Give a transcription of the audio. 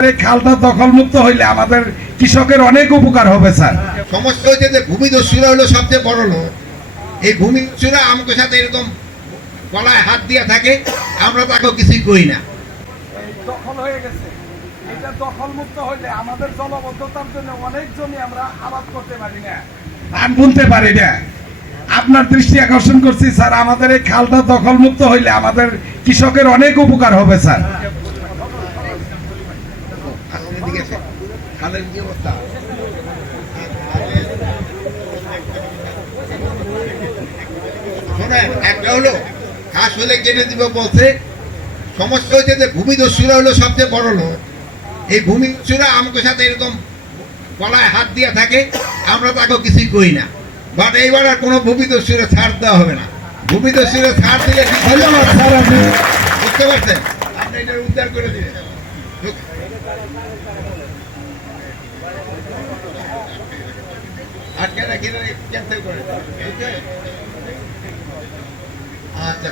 এই খালটা দখল মুক্ত হইলে আমাদের কৃষকের অনেক উপকার হবে স্যার। সমস্যা হচ্ছে যে ভূমিদস্যুরা হলো সবচেয়ে বড় লোক এই ভূমিদস্যুরা আমাদের সাথে এরকম গলায় হাত দিয়ে থাকে আমরা তাকেও কিছুই করি না। দখল হয়ে গেছে। এটা দখল মুক্ত হইলে আমাদের জলবদ্ধতার জন্য অনেক জমি আমরা আবাদ করতে পারি না। ধান বুনতে পারি না। আপনার দৃষ্টি আকর্ষণ করছি স্যার। আমাদের এই খালটা দখল মুক্ত হইলে আমাদের কৃষকের অনেক উপকার হবে স্যার। একটা হলো ঘাস হলে কেটে দিব বলছে সমস্যা হচ্ছে যে ভূমিদস্যুরা হলো সবচেয়ে বড় লোক এই ভূমিদস্যুরা আমাদের সাথে এরকম গলায় হাত দিয়ে থাকে আমরা তাকেও কিছুই করি না বাট এইবার আর কোনো ভূমিদস্যুরে ছাড় দেওয়া হবে না ভূমিদস্যুরে ছাড় দিলে বুঝতে পারছেন আপনি এটা উদ্ধার করে দিবেন আটকে রাখি ক্যান্সেল করে? আচ্ছা